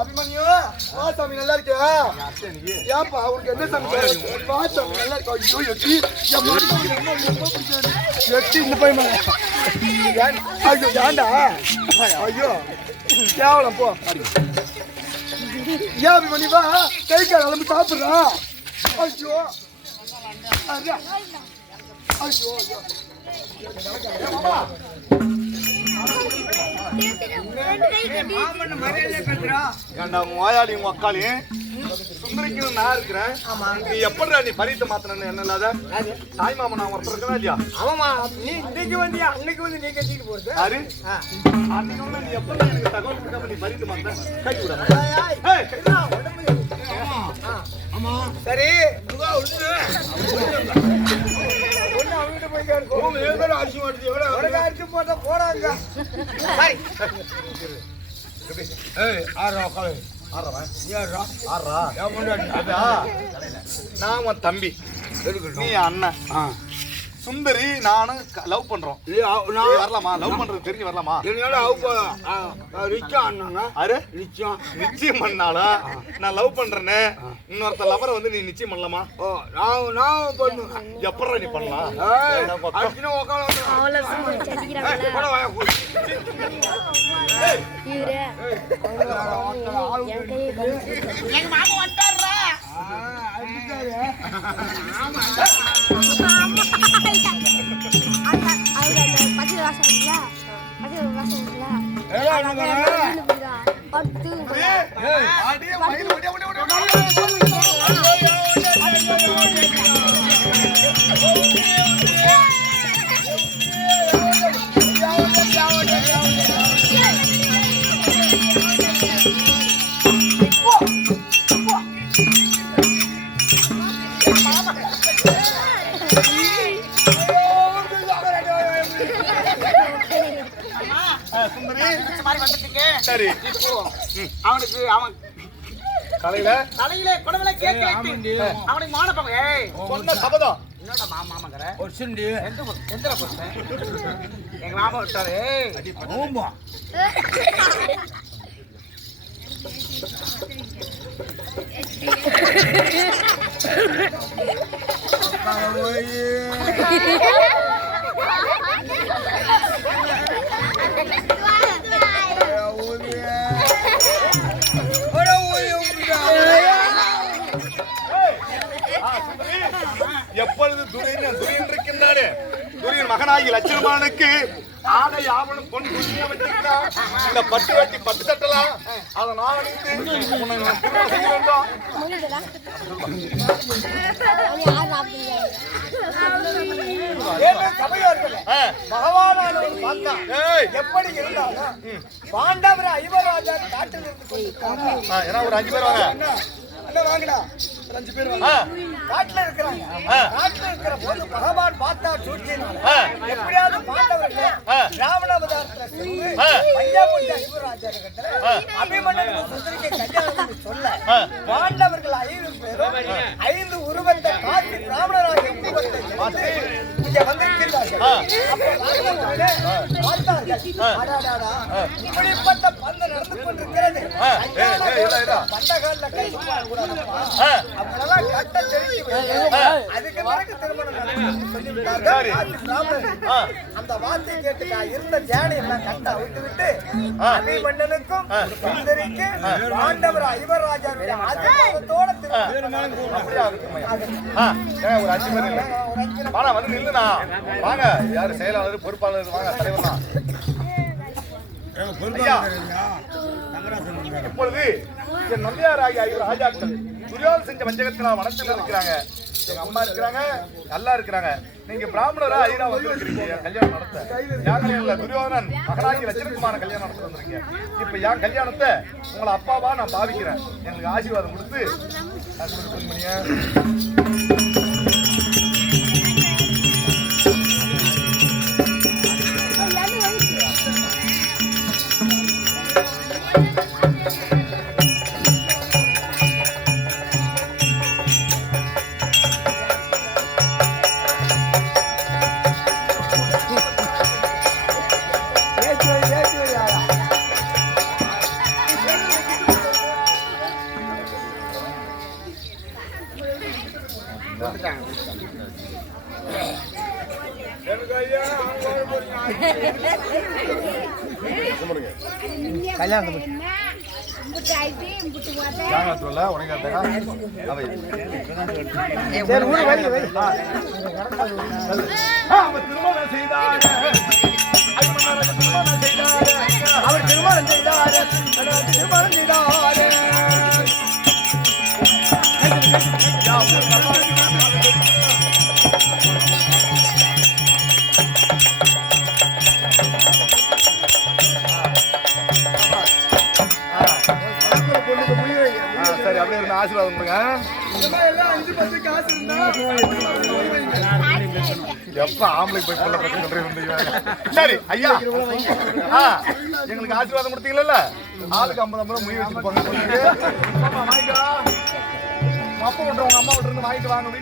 அபிமன்யு வா சாமி நல்லா இருக்கியா? ஏப்பா உனக்கு என்ன சாமி வா சாமி நல்லா இருக்கா? ஐயோ எட்டி எட்டி இந்த பையன் ஐயோ ஏண்டா ஐயோ கேவலம் போ. ஏன் அபிமன்யு வா கை கால் அளம்பு சாப்பிடுறா. ஐயோ ஐயோ மோயாளி மக்காளி சுந்தரிக்கு நான் இருக்கிறேன். நீ எப்படா நீ பரித்து மாத்தினு என்ன இல்லாத தாய் மாமன் நான் ஒருத்தர் இருக்கா இல்லையா? ஆமாமா நீ இன்னைக்கு வந்தியா அன்னைக்கு வந்து நீ கட்டிட்டு போறது யாரு? அன்னைக்கு வந்து நீ எப்படா எனக்கு தகவல் கொடுக்காம நீ பரித்து மாத்தின கை விட. ஆமா சரி அவங்கிட்ட போய் அரிசி மாட்டு அரிசி போட்டா போறாங்க. நான் தம்பி நீ அண்ணன் சுந்தரி நானும் லவ் பண்றோம். வரலாமா? லவ் பண்றது தெரிஞ்சு வரலாமா? நிச்சயம் பண்ணாலும் நான் லவ் பண்றேன்னு இன்னொருத்த லவரை வந்து நீ நிச்சயம் பண்ணலாமா? எப்படா நீ பண்ணலாம்? சரி அவனுக்கு அவன் தலையில குடவலை கேட்க வைத்து அவனுக்கு மானப்பங்க சொன்ன சபதம் என்னடா மாமாங்கற ஒரு சிண்டி எந்தர போறேன் எங்க மாமா விட்டாரு ஓம்பா எப்பொழுது துரியன் இருக்கின்றானே துரியன் மகனாகி லட்சுமணனுக்கு ஆடை ஆவணம் பொன் குடிய வச்சிருக்கா இந்த பட்டு வெட்டி பட்டு தட்டலாம் அதை நான் செய்ய வேண்டும். பகவானவர் பார்த்தா எப்படி இருந்தாலும் பாண்டவர் ஐவராஜா காட்டில் இருந்து ஒரு 5 பேர் வாங்க வாங்கடா 5 பேர் காட்டுல இருக்கிறாங்க. காட்டுல இருக்கிற போது பகவான் பார்த்தா சூழ்ச்சினால எப்படியாவது பாண்டவர்கள் ராவணாவதாரத்துல சென்று பஞ்சாபுண்ட ஐவராஜர்கிட்ட அபிமன்யு சுந்தரிக்கு கல்யாணம் சொல்ல பாண்டவர்கள் 5 பேரும் 5 உருவத்தை காட்டி ராவணராஜ உருவத்தை பார்த்து இங்க வந்திருக்கிறார்கள். பார்த்தார்கள் இப்படிப்பட்ட பந்து நடந்து கொண்டிருக்கிறது. பண்டகால கை அவங்களெல்லாம் கட்ட தெரிஞ்சு அதுக்கு பிறகு திருமணம் சொல்லிவிட்டார்கள். அந்த வார்த்தை கேட்டுக்கா இருந்த தியானி எல்லாம் கட்ட விட்டு விட்டு அபிமன்யனுக்கும் சுந்தரிக்கு பாண்டவர் ஐவராஜாவுடைய ஆதிபத்தோட ஒரு 5 பேர் இல்ல வந்து நில்லுனா வாங்க யாரு செயலாளர் பொறுப்பாளர் வாங்க தலைவர் தான். இப்பொழுது என் நம்பியாராகிய 5 ராஜாக்கள் துரியோதனன் செஞ்ச வஞ்சகத்தினால் வனத்தில் இருக்கிறாங்க. எங்க அம்மா இருக்கிறாங்க நல்லா இருக்கிறாங்க. நீங்க பிராமணரா ஐரா வந்திருக்கிறீங்க கல்யாணம் நடத்த யாங்க துரியோதனன் மகனாகி லட்சுமணமான கல்யாணம் நடத்த வந்திருக்கீங்க. இப்ப என் கல்யாணத்தை உங்களை அப்பாவா நான் பாவிக்கிறேன். எனக்கு ஆசீர்வாதம் கொடுத்து அவர் திருமணம் செய்தார். சரி, அப்படியே இருந்து ஆசீர்வாதம் கொடுங்க. எப்ப ஆம்பளைக்கு போய் கொள்ள பிரச்சனை சொல்றீங்க? சரி ஐயா, எங்களுக்கு ஆசீர்வாதம் கொடுத்தீங்கல்ல, ஆளுக்கு 50 ரூபாய் முய் வச்சுட்டு போங்க. வாங்கிக்கா, அப்பா விட்டுருவாங்க, அம்மா விட்டுருந்து வாங்கிட்டு வாங்க.